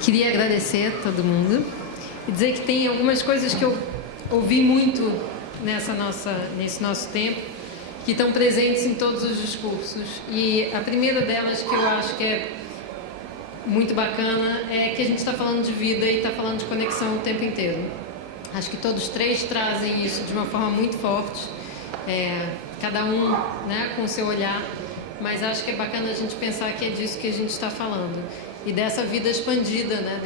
Queria agradecer a todo mundo e dizer que tem algumas coisas que eu ouvi muito nesse nosso tempo, que estão presentes em todos os discursos. E a primeira delas, que eu acho que é muito bacana, é que a gente está falando de vida e está falando de conexão o tempo inteiro. Acho que todos três trazem isso de uma forma muito forte, cada um, né, com o seu olhar, mas acho que é bacana a gente pensar que é disso que a gente está falando. E dessa vida expandida, né,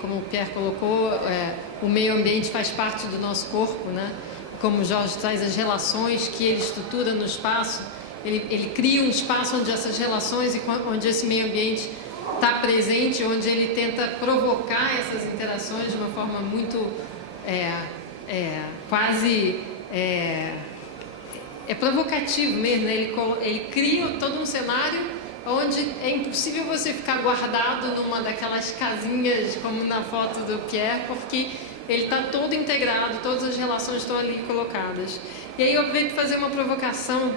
como o Pierre colocou, o meio ambiente faz parte do nosso corpo, né? Como o Jorge traz as relações que ele estrutura no espaço, ele cria um espaço onde essas relações e onde esse meio ambiente está presente, onde ele tenta provocar essas interações de uma forma muito quase provocativo mesmo, né? Ele cria todo um cenário onde é impossível você ficar guardado numa daquelas casinhas como na foto do Pierre, porque ele está todo integrado, todas as relações estão ali colocadas. E aí eu aproveito fazer uma provocação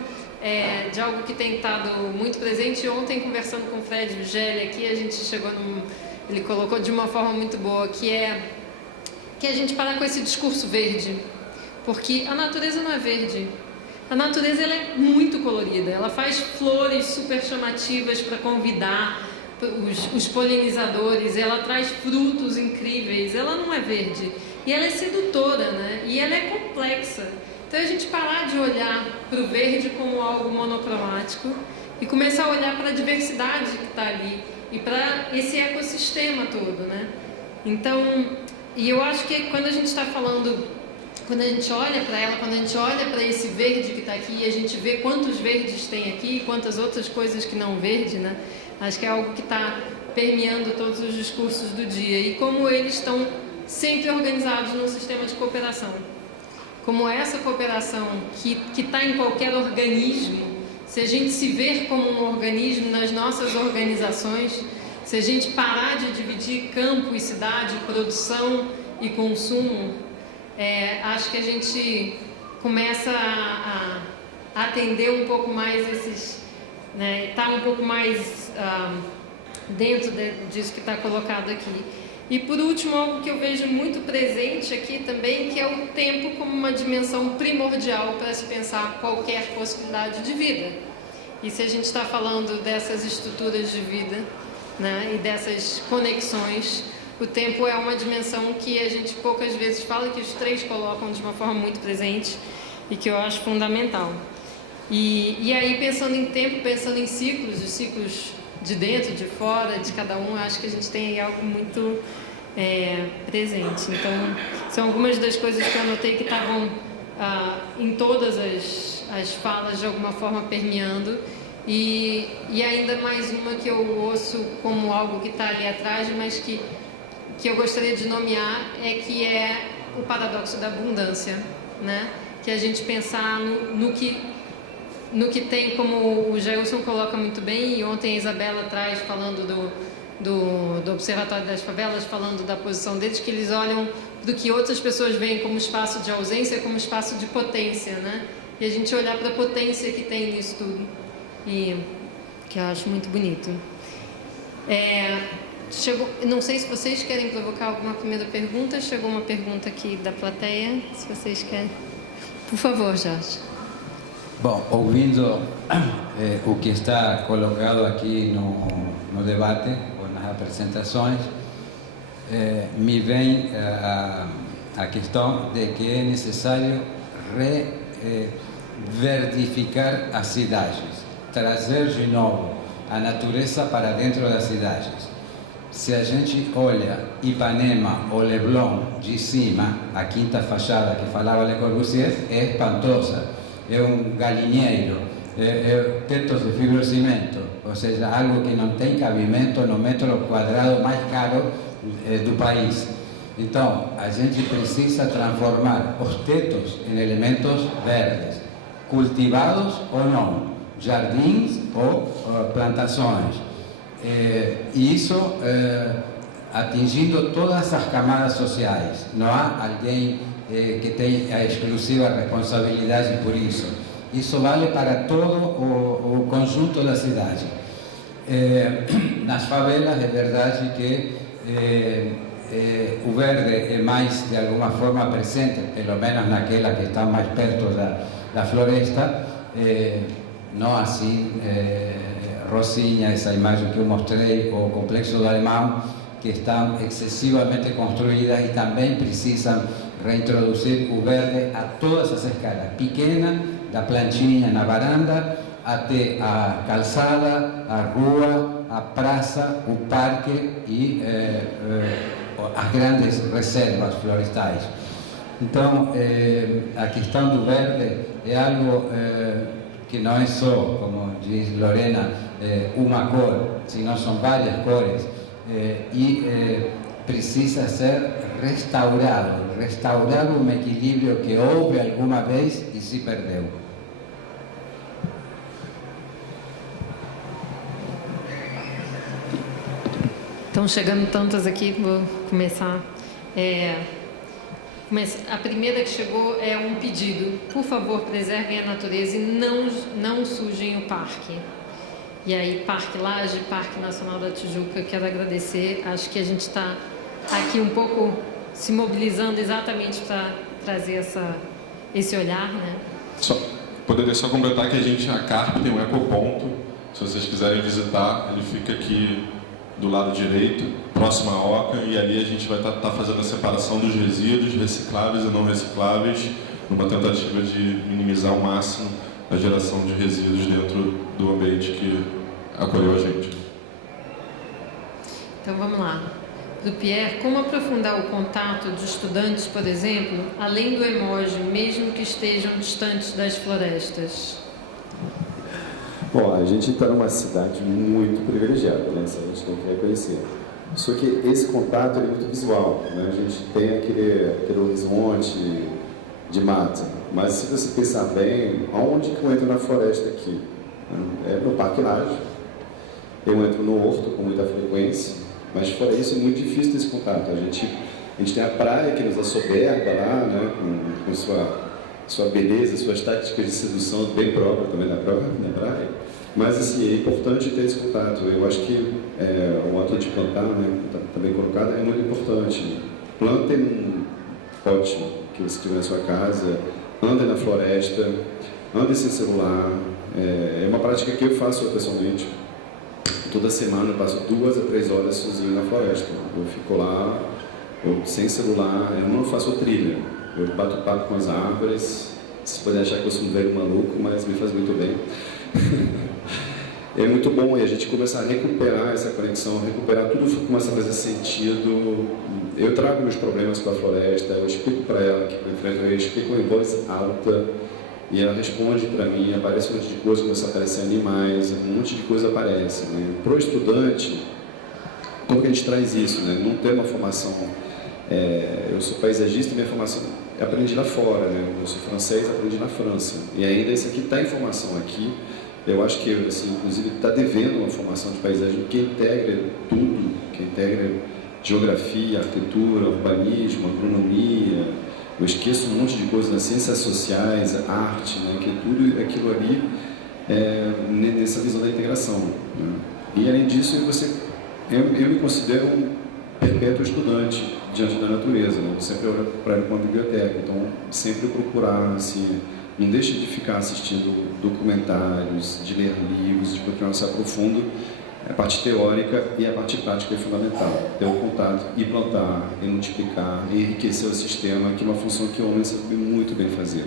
de algo que tem estado muito presente. Ontem, conversando com o Fred Vigeli aqui, a gente ele colocou de uma forma muito boa, que é a gente parar com esse discurso verde, porque a natureza não é verde. A natureza ela é muito colorida, ela faz flores super chamativas para convidar os polinizadores, ela traz frutos incríveis, ela não é verde. E ela é sedutora, né? E ela é complexa. Então a gente parar de olhar para o verde como algo monocromático e começar a olhar para a diversidade que está ali e para esse ecossistema todo, né? Então, e eu acho que quando a gente está falando... Quando a gente olha para ela, quando a gente olha para esse verde que está aqui e a gente vê quantos verdes tem aqui e quantas outras coisas que não verde, né? Acho que é algo que está permeando todos os discursos do dia. E como eles estão sempre organizados num sistema de cooperação. Como essa cooperação que está em qualquer organismo, se a gente se ver como um organismo nas nossas organizações, se a gente parar de dividir campo e cidade, produção e consumo, acho que a gente começa a atender um pouco mais né, estar um pouco mais dentro disso que está colocado aqui. E por último, algo que eu vejo muito presente aqui também, que é o tempo como uma dimensão primordial para se pensar qualquer possibilidade de vida. E se a gente está falando dessas estruturas de vida, né, e dessas conexões, o tempo é uma dimensão que a gente poucas vezes fala, que os três colocam de uma forma muito presente e que eu acho fundamental. E aí, pensando em tempo, pensando em ciclos, os ciclos de dentro, de fora, de cada um, eu acho que a gente tem aí algo muito presente. Então, são algumas das coisas que eu anotei que estavam em todas as falas, de alguma forma, permeando. E ainda mais uma que eu ouço como algo que está ali atrás, mas que eu gostaria de nomear, que é o paradoxo da abundância, né? Que a gente pensar no que tem, como o Jailson coloca muito bem, e ontem a Isabela traz, falando do Observatório das Favelas, falando da posição deles, que eles olham do que outras pessoas veem como espaço de ausência, como espaço de potência, né? E a gente olhar para a potência que tem nisso tudo, e que eu acho muito bonito. Não sei se vocês querem provocar alguma primeira pergunta. Chegou uma pergunta aqui da plateia, se vocês querem. Por favor, Jorge. Bom, ouvindo o que está colocado aqui no debate, ou nas apresentações, me vem a questão de que é necessário reverdificar as cidades, trazer de novo a natureza para dentro das cidades. Se a gente olha Ipanema ou Leblon de cima, a quinta fachada que falava Le Corbusier é espantosa, é um galinheiro, é tetos de fibrocimento, ou seja, algo que não tem cabimento no metro quadrado mais caro do país. Então, a gente precisa transformar os tetos em elementos verdes, cultivados ou não, jardins ou plantações. E isso atingindo todas as camadas sociais. Não há alguém que tem a exclusiva responsabilidade por isso. Isso vale para todo o conjunto da cidade. Nas favelas é verdade que o verde é mais, de alguma forma, presente, pelo menos naquela que está mais perto da floresta, não assim Rocinha, essa imagem que eu mostrei, o Complexo do Alemão, que estão excessivamente construídas e também precisam reintroduzir o verde a todas as escalas, pequena, da plantinha na varanda, até a calçada, a rua, a praça, o parque e as grandes reservas florestais. Então, a questão do verde é algo que não é só, como diz Lorena, uma cor, senão são várias cores, e precisa ser restaurado um equilíbrio que houve alguma vez e se perdeu. Estão chegando tantas aqui, vou começar. A primeira que chegou é um pedido. Por favor, preservem a natureza e não sujem o parque. E aí, Parque Lage, Parque Nacional da Tijuca, quero agradecer. Acho que a gente está aqui um pouco se mobilizando exatamente para trazer esse olhar, né? Poderia só completar que a CARP tem um ecoponto. Se vocês quiserem visitar, ele fica aqui do lado direito, próximo à Oca, e ali a gente vai estar fazendo a separação dos resíduos recicláveis e não recicláveis, numa tentativa de minimizar ao máximo a geração de resíduos dentro do ambiente que acolheu a gente. Então vamos lá. Do Pierre, como aprofundar o contato de estudantes, por exemplo, além do emoji, mesmo que estejam distantes das florestas? Bom, a gente está numa cidade muito privilegiada, né? Isso a gente tem que reconhecer. Só que esse contato é muito visual, né? A gente tem aquele horizonte de mata. Mas se você pensar bem, aonde que eu entro na floresta aqui? É no Parque Lage. Eu entro no horto com muita frequência, mas fora isso é muito difícil esse contato. A gente tem a praia que nos assoberba lá, né? Com sua beleza, suas táticas de sedução bem próprias também na praia. Mas, assim, é importante ter esse contato. Eu acho que o ato de plantar, né, está bem colocado, é muito importante. Plantem um pote que você tiver na sua casa, andem na floresta, andem sem celular. É uma prática que eu faço pessoalmente. Toda semana eu passo 2 a 3 horas sozinho na floresta. Eu fico lá, sem celular, eu não faço trilha. Eu bato papo com as árvores. Vocês podem achar que eu sou um velho maluco, mas me faz muito bem. É muito bom e a gente começar a recuperar essa conexão, recuperar tudo, começa a fazer sentido. Eu trago meus problemas para a floresta, eu explico para ela que eu enfrento, eu explico em voz alta e ela responde para mim, aparece um monte de coisa, começa a aparecer animais, um monte de coisa aparece. Né? Para o estudante, como que a gente traz isso? Né? Não ter uma formação, eu sou paisagista, minha formação aprendi lá fora, né? Eu sou francês, aprendi na França e ainda esse aqui está em formação aqui. Eu acho que, assim, inclusive, está devendo uma formação de paisagem que integre tudo, que integre geografia, arquitetura, urbanismo, agronomia. Eu esqueço um monte de coisas nas ciências sociais, arte, né? Que tudo aquilo ali nessa visão da integração. Né? E, além disso, eu me considero um perpétuo estudante diante da natureza. Né? Eu sempre olho para ela como uma biblioteca, então sempre procurar, assim, não deixe de ficar assistindo documentários, de ler livros, de continuar se aprofundando. A parte teórica e a parte prática é fundamental. Ter o contato e plantar, e multiplicar, e enriquecer o sistema, que é uma função que o homem sabe muito bem fazer.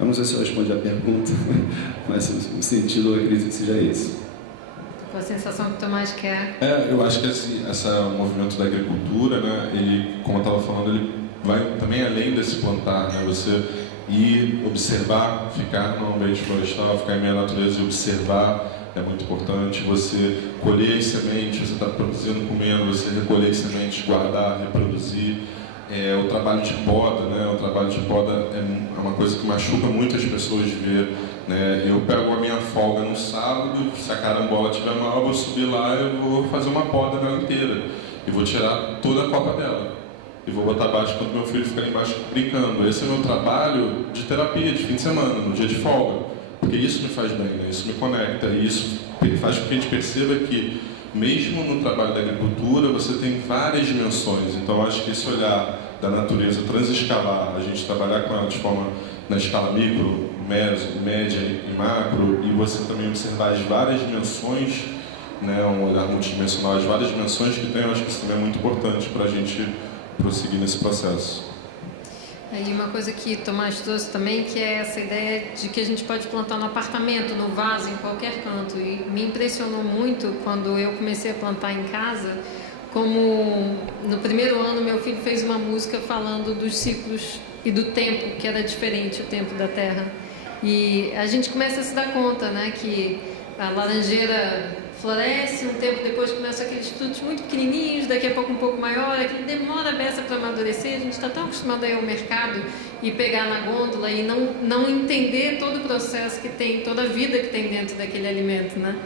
Eu não sei se eu respondi a pergunta, mas o sentido eu acredito que seja esse. Qual a sensação que o Tomás quer? Eu acho que esse movimento da agricultura, né, ele, como eu estava falando, ele vai também além desse plantar, né, você ir observar, ficar no ambiente florestal, ficar em meio à natureza e observar é muito importante. Você colher as sementes, você está produzindo, comendo, você recolher as sementes, guardar, reproduzir. O trabalho de poda, né? O trabalho de poda é uma coisa que machuca muitas pessoas de ver. Né? Eu pego a minha folga no sábado, se a carambola estiver maior, eu vou subir lá e vou fazer uma poda dela inteira. E vou tirar toda a copa dela. E vou botar abaixo quando meu filho fica ali embaixo brincando. Esse é o meu trabalho de terapia, de fim de semana, no dia de folga. Porque isso me faz bem, né? Isso me conecta. E isso faz com que a gente perceba que, mesmo no trabalho da agricultura, você tem várias dimensões. Então, eu acho que esse olhar da natureza transescalar, a gente trabalhar com ela de forma na escala micro, média e macro, e você também observar as várias dimensões, né, um olhar multidimensional, as várias dimensões que tem, eu acho que isso também é muito importante para a gente prosseguir nesse processo. E uma coisa que Tomás trouxe também, que é essa ideia de que a gente pode plantar no apartamento, no vaso, em qualquer canto. E me impressionou muito quando eu comecei a plantar em casa, como no primeiro ano meu filho fez uma música falando dos ciclos e do tempo, que era diferente o tempo da Terra. E a gente começa a se dar conta, né, que a laranjeira floresce, um tempo depois começam aqueles frutos muito pequenininhos, daqui a pouco um pouco maior, aquele demora a beça para amadurecer. A gente está tão acostumado a ir ao mercado e pegar na gôndola e não entender todo o processo que tem, toda a vida que tem dentro daquele alimento, né?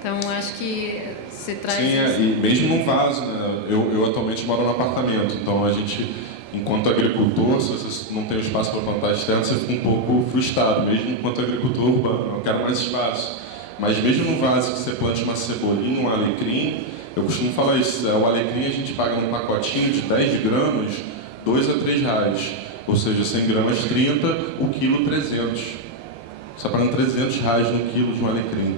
Então, acho que você traz... Sim, e mesmo num vaso, né? Eu atualmente moro num apartamento, então a gente, enquanto agricultor, se você não tem espaço para plantar externo, você fica um pouco frustrado, mesmo enquanto agricultor urbano, eu quero mais espaço. Mas mesmo no vaso que você plante uma cebolinha, um alecrim, eu costumo falar isso, o alecrim a gente paga num pacotinho de 10 gramas, R$2 a R$3. Ou seja, 100 gramas 30, o quilo 300. Você está pagando R$300 no quilo de um alecrim.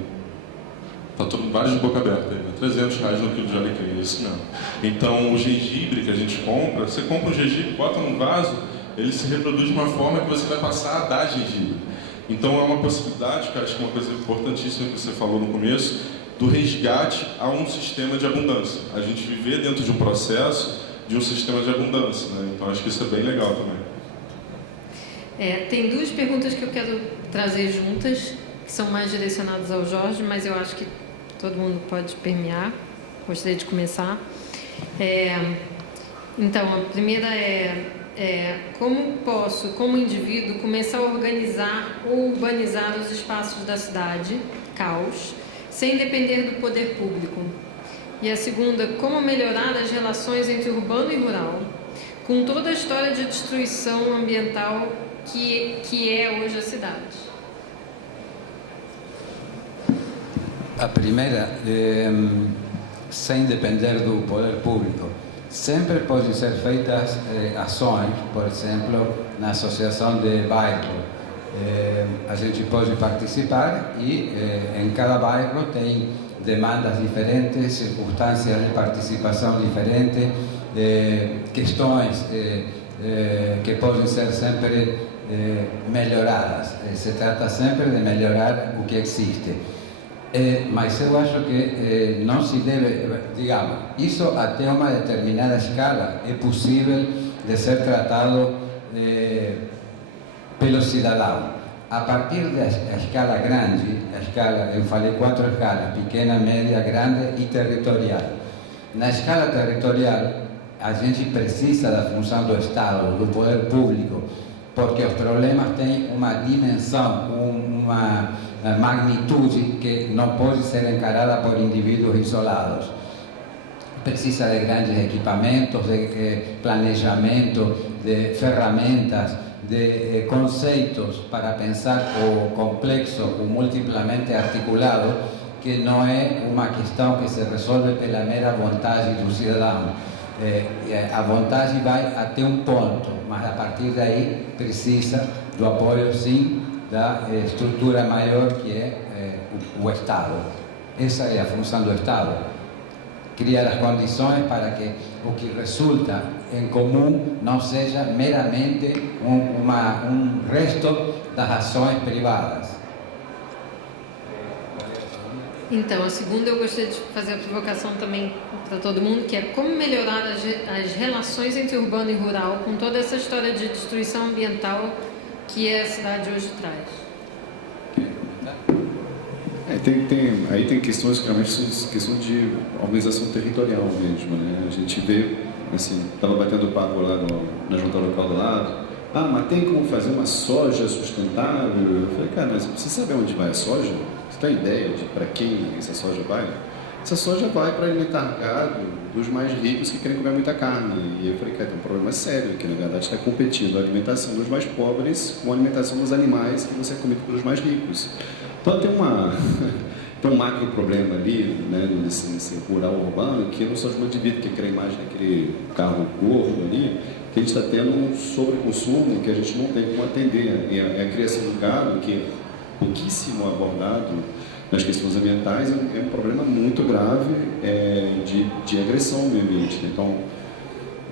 Está todo vários de boca aberta aí, né? R$300 no quilo de alecrim, é isso mesmo. Então, o gengibre que a gente compra, você compra um gengibre, bota num vaso, ele se reproduz de uma forma que você vai passar a dar gengibre. Então, é uma possibilidade, que eu acho que é uma coisa importantíssima que você falou no começo, do resgate a um sistema de abundância. A gente viver dentro de um processo de um sistema de abundância, né? Então, acho que isso é bem legal também. Tem duas perguntas que eu quero trazer juntas, que são mais direcionadas ao Jorge, mas eu acho que todo mundo pode permear. Gostaria de começar. Então, a primeira como posso, como indivíduo, começar a organizar ou urbanizar os espaços da cidade, caos, sem depender do poder público? E a segunda, como melhorar as relações entre urbano e rural, com toda a história de destruição ambiental que é hoje a cidade? A primeira, sem depender do poder público. Sempre podem ser feitas ações, por exemplo, na associação de bairro. A gente pode participar e em cada bairro tem demandas diferentes, circunstâncias de participação diferentes, questões que podem ser sempre melhoradas. Se trata sempre de melhorar o que existe. Mas eu acho que não se deve, digamos, isso até uma determinada escala é possível de ser tratado pelo cidadão. A partir da escala grande, eu falei 4 escalas, pequena, média, grande e territorial. Na escala territorial, a gente precisa da função do Estado, do poder público, porque os problemas têm uma dimensão, uma magnitude que não pode ser encarada por indivíduos isolados. Precisa de grandes equipamentos, de planejamento, de ferramentas, de conceitos para pensar o complexo, o multiplamente articulado, que não é uma questão que se resolve pela mera vontade do cidadão. A vontade vai até um ponto, mas a partir daí precisa do apoio, sim, da estrutura maior que é o Estado. Essa é a função do Estado. Criar as condições para que o que resulta em comum não seja meramente um resto das ações privadas. Então, a segunda eu gostaria de fazer a provocação também para todo mundo, que é como melhorar as relações entre urbano e rural com toda essa história de destruição ambiental que a cidade hoje traz. Aí tem questões que realmente são questões de organização territorial mesmo, né? A gente vê, assim, estava batendo papo lá na junta local do lado, mas tem como fazer uma soja sustentável? Eu falei, cara, mas você sabe onde vai a soja? Você tem ideia de para quem essa soja vai? Essa soja vai para alimentar gado dos mais ricos que querem comer muita carne. E eu falei, cara, tem um problema sério, que na verdade está competindo a alimentação dos mais pobres com a alimentação dos animais que vão ser comidos pelos mais ricos. Então tem tem um macro problema ali, né, nesse rural urbano, que não só de indivíduo, que é aquela imagem daquele carro gordo ali, que a gente está tendo um sobreconsumo que a gente não tem como atender. É a criação do gado, que é pouquíssimo abordado nas questões ambientais, é um problema muito grave de agressão ao meio ambiente. Então,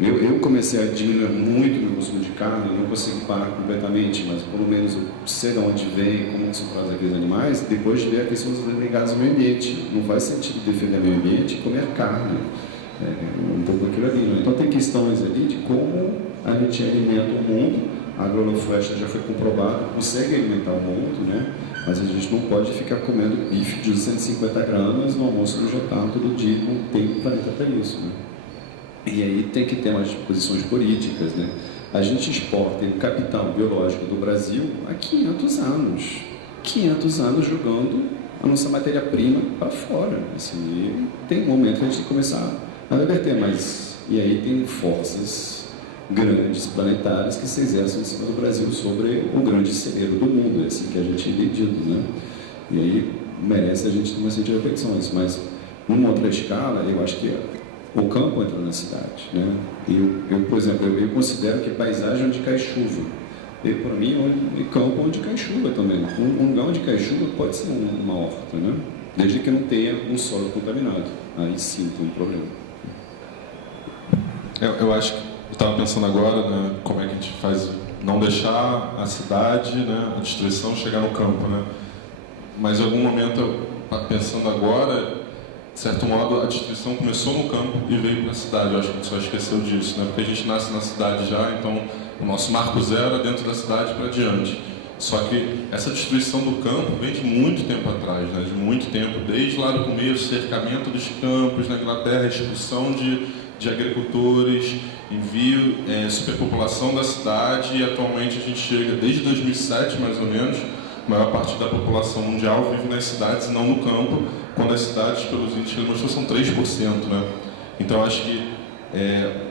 eu comecei a diminuir muito o meu consumo de carne, não consigo parar completamente, mas pelo menos eu sei de onde vem, como se traz aqueles animais, depois de ver a questão ligadas ao meio ambiente. Não faz sentido defender o meio ambiente e comer carne, um pouco aquilo ali. Né? Então tem questões ali de como a gente alimenta o mundo, a agrofloresta já foi comprovado, consegue alimentar o mundo, né? Mas a gente não pode ficar comendo bife de 250 gramas no almoço do jantar todo dia, não tem planeta para isso. Né? E aí tem que ter umas posições políticas, né? A gente exporta o capital biológico do Brasil há 500 anos. 500 anos jogando a nossa matéria-prima para fora. Assim, e tem um momento que a gente tem que começar a reverter, mas... E aí tem forças grandes, planetárias, que se exercem em cima do Brasil sobre o grande celeiro do mundo. É assim que a gente é entendido, né? E aí merece a gente ter uma série de reflexões, mas numa outra escala, eu acho que o campo entra na cidade, né? Eu por exemplo, eu considero que paisagem onde cai chuva. Para mim, é campo onde cai chuva também. Um lugar onde cai chuva pode ser uma horta, né? Desde que não tenha um solo contaminado. Aí sim tem um problema. Eu acho que eu estava pensando agora, né, como é que a gente faz não deixar a cidade, né, a destruição chegar no campo, né? Mas em algum momento, pensando agora, de certo modo, a destruição começou no campo e veio para a cidade. Eu acho que a gente só esqueceu disso, né? Porque a gente nasce na cidade já, então o nosso marco zero é dentro da cidade para diante. Só que essa destruição do campo vem de muito tempo atrás, né? De muito tempo, desde lá do começo, cercamento dos campos na Inglaterra, expulsão de agricultores, envio, superpopulação da cidade, e atualmente a gente chega, desde 2007 mais ou menos, a maior parte da população mundial vive nas cidades e não no campo, quando as cidades, pelos índices que ele mostrou, são 3%. Né? Então, acho que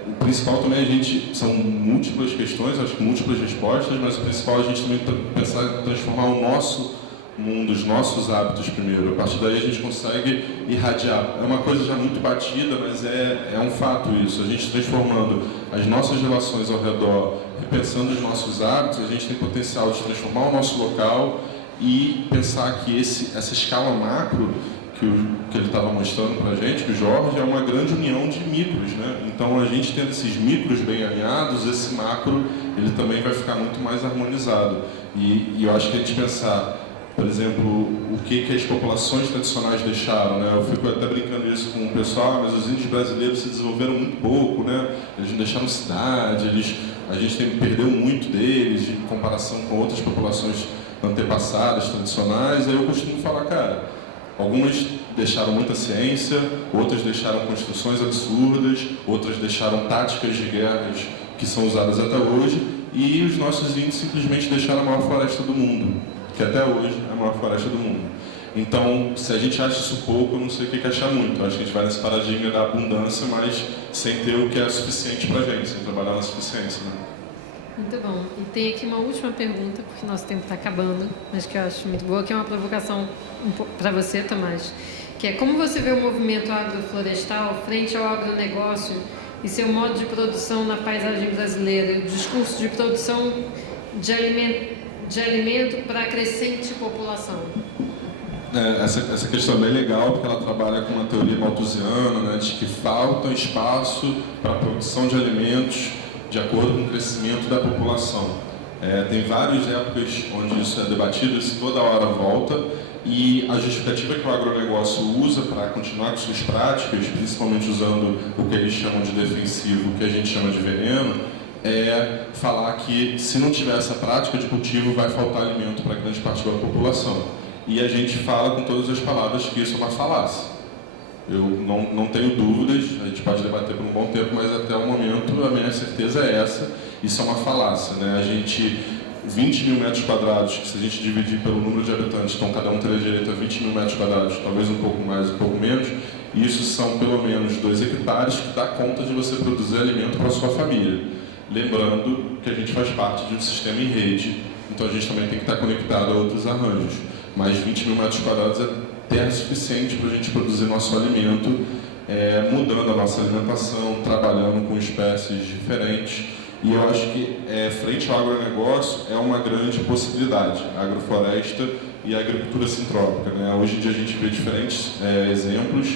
o principal também são múltiplas questões, acho que múltiplas respostas, mas o principal é a gente também pensar em transformar o nosso mundo, os nossos hábitos primeiro. A partir daí a gente consegue irradiar. É uma coisa já muito batida, mas é um fato isso. A gente transformando as nossas relações ao redor, repensando os nossos hábitos, a gente tem potencial de transformar o nosso local e pensar que essa escala macro que ele estava mostrando para a gente, que o Jorge, é uma grande união de micros, né? Então, a gente tendo esses micros bem alinhados, esse macro ele também vai ficar muito mais harmonizado. E eu acho que a gente pensar, por exemplo, o que as populações tradicionais deixaram, né? Eu fico até brincando isso com o pessoal, mas os índios brasileiros se desenvolveram muito pouco, né? Eles não deixaram cidade, a gente perdeu muito deles em comparação com outras populações antepassadas, tradicionais. Aí eu costumo falar, cara, algumas deixaram muita ciência, outras deixaram construções absurdas, outras deixaram táticas de guerras que são usadas até hoje, e os nossos índios simplesmente deixaram a maior floresta do mundo, que até hoje é a maior floresta do mundo. Então, se a gente acha isso pouco, eu não sei o que achar muito. Eu acho que a gente vai nesse paradigma da abundância, mas sem ter o que é suficiente para a gente, sem trabalhar na suficiência, né? Muito bom. E tem aqui uma última pergunta, porque nosso tempo está acabando, mas que eu acho muito boa, que é uma provocação para você, Tomás, que é: como você vê o movimento agroflorestal frente ao agronegócio e seu modo de produção na paisagem brasileira, o discurso de produção de alimento para a crescente população? Essa questão é bem legal, porque ela trabalha com uma teoria malthusiana, né, de que falta espaço para a produção de alimentos de acordo com o crescimento da população. Tem várias épocas onde isso é debatido, isso toda hora volta, e a justificativa que o agronegócio usa para continuar com suas práticas, principalmente usando o que eles chamam de defensivo, o que a gente chama de veneno, é falar que se não tiver essa prática de cultivo, vai faltar alimento para grande parte da população. E a gente fala com todas as palavras que isso é uma falácia. Eu não tenho dúvidas, a gente pode debater por um bom tempo, mas até o momento a minha certeza é essa. Isso é uma falácia, né? 20 mil metros quadrados, que se a gente dividir pelo número de habitantes, então cada um teria direito a 20 mil metros quadrados, talvez um pouco mais, um pouco menos, e isso são pelo menos 2 hectares que dá conta de você produzir alimento para a sua família. Lembrando que a gente faz parte de um sistema em rede, então a gente também tem que estar conectado a outros arranjos. Mas 20 mil metros quadrados é terra suficiente para a gente produzir nosso alimento, mudando a nossa alimentação, trabalhando com espécies diferentes. E eu acho que, frente ao agronegócio, é uma grande possibilidade, a agrofloresta e a agricultura sintrópica, né? Hoje em dia a gente vê diferentes exemplos.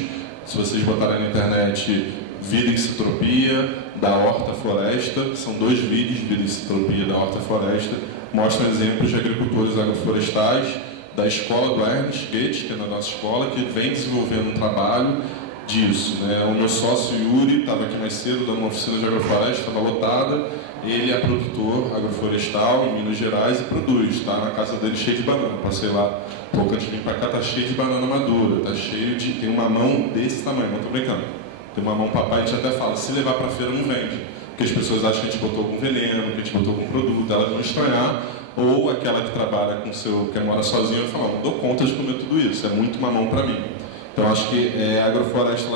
Se vocês botarem na internet Vida em Citropia, da Horta Floresta, são 2 vídeos, Vida em Citropia da Horta Floresta, mostram exemplos de agricultores agroflorestais da escola do Ernest Goethe, que é na nossa escola, que vem desenvolvendo um trabalho disso, né? O meu sócio Yuri estava aqui mais cedo dando uma oficina de agrofloresta, estava lotada. Ele é produtor agroflorestal em Minas Gerais e produz, está na casa dele cheio de banana. Passei lá pouco antes de vir para cá, está cheio de banana madura, tá cheio de, tem uma mão desse tamanho, não estou brincando. Tem uma mão papai, a gente até fala, se levar para a feira não vende, porque as pessoas acham que a gente botou algum veneno, que a gente botou algum produto, elas vão estranhar. Ou aquela que trabalha com que mora sozinha vai falar, não dou conta de comer tudo isso, é muito mamão para mim. Então acho que a agrofloresta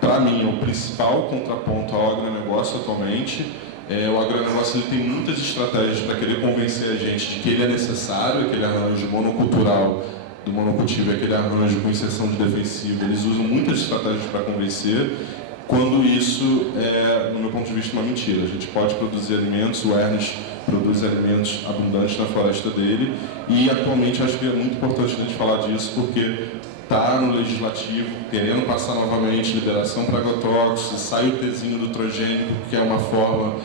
para mim, é o principal contraponto ao agronegócio atualmente. O agronegócio ele tem muitas estratégias para querer convencer a gente de que ele é necessário, aquele arranjo monocultural do monocultivo, aquele arranjo com inserção de defensivo. Eles usam muitas estratégias para convencer, quando isso é, no meu ponto de vista, uma mentira. A gente pode produzir alimentos, o Ernest produz alimentos abundantes na floresta dele, e atualmente acho que é muito importante a gente falar disso, porque está no legislativo, querendo passar novamente liberação para agrotóxicos, sai o Tzinho do transgênico, que é uma forma,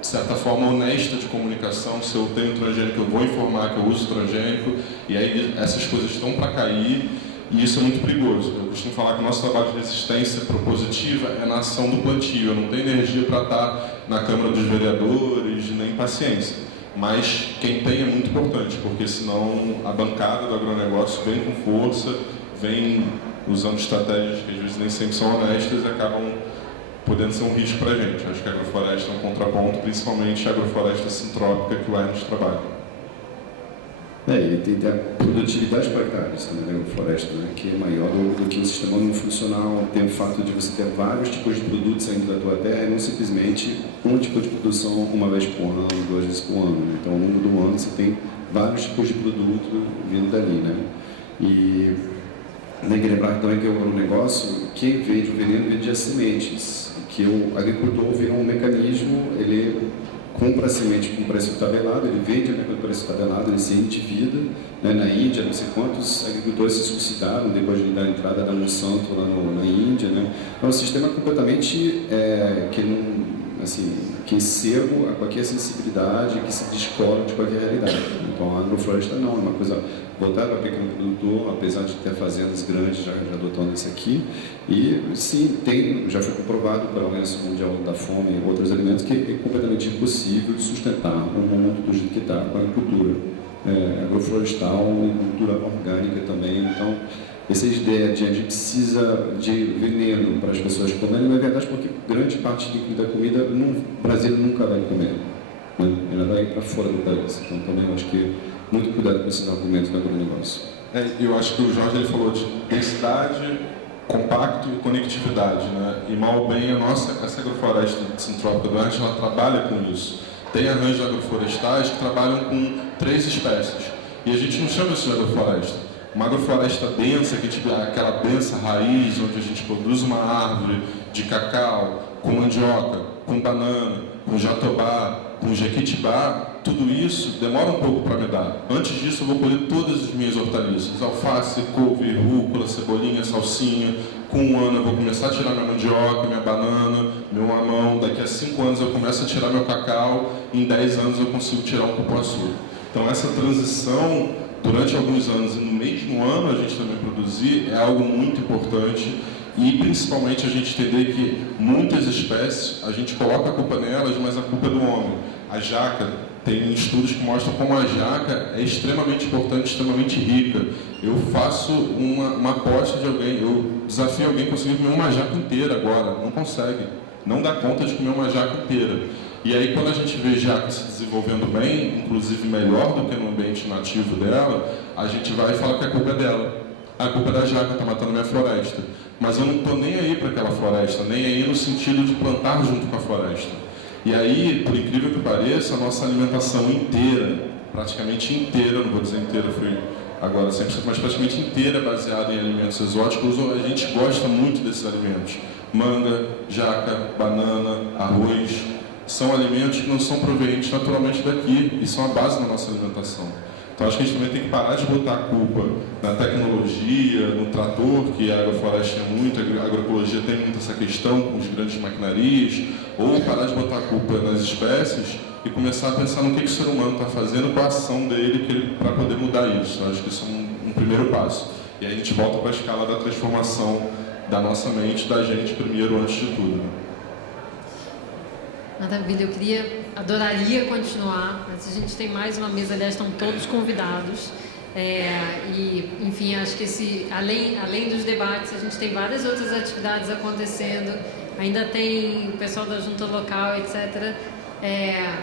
de certa forma, honesta de comunicação. Se eu tenho transgênico, eu vou informar que eu uso transgênico, e aí essas coisas estão para cair, e isso é muito perigoso. Eu costumo falar que o nosso trabalho de resistência propositiva é na ação do plantio. Eu não tenho energia para estar na Câmara dos Vereadores, nem paciência. Mas quem tem é muito importante, porque senão a bancada do agronegócio vem com força, vem usando estratégias que às vezes nem sempre são honestas e acabam podendo ser um risco para a gente. Acho que a agrofloresta é um contraponto, principalmente a agrofloresta sintrópica que o Ernest trabalha. E tem a produtividade para hectares também da agrofloresta, né, que é maior do que o sistema monofuncional. Tem o fato de você ter vários tipos de produtos saindo da tua terra e não simplesmente um tipo de produção uma vez por ano, 2 vezes por ano. Então, ao longo do ano, você tem vários tipos de produto vindo dali, né? E tem que lembrar também que é um negócio, quem vende o veneno vende as sementes, que o agricultor virou um mecanismo, ele compra a semente com preço tabelado, ele vende com preço tabelado, ele se endivida, né? Na Índia, não sei quantos agricultores se suicidaram depois da entrada da Monsanto lá na Índia, né? É um sistema completamente que não, assim, que cego a qualquer sensibilidade, que se descola de qualquer realidade. Então a agrofloresta não, é uma coisa voltada para o pequeno produtor, apesar de ter fazendas grandes já adotando isso aqui. E sim, já foi comprovado pela Organização Mundial da Fome e outros alimentos que é completamente impossível de sustentar um mundo do jeito que está com a agricultura agroflorestal e cultura orgânica também. Então, essa ideia de a gente precisa de veneno para as pessoas comerem não é verdade, porque grande parte da comida no Brasil nunca vai comer, né? Ela vai para fora do país. Então, também eu acho que muito cuidado com esses argumentos do agronegócio. Eu acho que o Jorge ele falou de densidade, compacto e conectividade, né? E mal ou bem essa agrofloresta sintrópica do Ernest, ela trabalha com isso. Tem arranjos agroflorestais que trabalham com 3 espécies, e a gente não chama isso de agrofloresta. Uma agrofloresta densa, que tipo, aquela densa raiz, onde a gente produz uma árvore de cacau, com mandioca, com banana, com jatobá, com jequitibá, tudo isso demora um pouco para me dar. Antes disso, eu vou colher todas as minhas hortaliças: alface, couve, rúcula, cebolinha, salsinha. Com um ano eu vou começar a tirar minha mandioca, minha banana, meu mamão. Daqui a 5 anos eu começo a tirar meu cacau. Em 10 anos eu consigo tirar um cupuaçu. Então essa transição, durante alguns anos e no mesmo ano a gente também produzir, é algo muito importante. E principalmente a gente entender que muitas espécies, a gente coloca a culpa nelas, mas a culpa é do homem. A jaca, tem estudos que mostram como a jaca é extremamente importante, extremamente rica. Eu faço uma aposta de alguém, eu desafio alguém a conseguir comer uma jaca inteira agora, não consegue, não dá conta de comer uma jaca inteira. E aí quando a gente vê jaca se desenvolvendo bem, inclusive melhor do que no ambiente nativo dela, a gente vai e fala que a culpa é dela. A culpa é da jaca, está matando minha floresta. Mas eu não estou nem aí para aquela floresta, nem aí no sentido de plantar junto com a floresta. E aí, por incrível que pareça, a nossa alimentação inteira, praticamente inteira, não vou dizer inteira, fui agora 100%, mas praticamente inteira baseada em alimentos exóticos. A gente gosta muito desses alimentos. Manga, jaca, banana, arroz, são alimentos que não são provenientes naturalmente daqui e são a base da nossa alimentação. Então acho que a gente também tem que parar de botar a culpa na tecnologia, no trator, que a agrofloresta é muito, a agroecologia tem muito essa questão com os grandes maquinarias, ou parar de botar a culpa nas espécies e começar a pensar no que o ser humano está fazendo, qual a ação dele para poder mudar isso. Eu acho que isso é um primeiro passo. E aí a gente volta para a escala da transformação da nossa mente, da gente primeiro, antes de tudo. Né? Maravilha, adoraria continuar, mas a gente tem mais uma mesa, aliás, estão todos convidados. E, enfim, acho que além dos debates, a gente tem várias outras atividades acontecendo, ainda tem o pessoal da junta local, etc.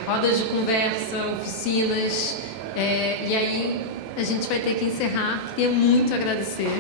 Rodas de conversa, oficinas, e aí a gente vai ter que encerrar. Queria muito agradecer.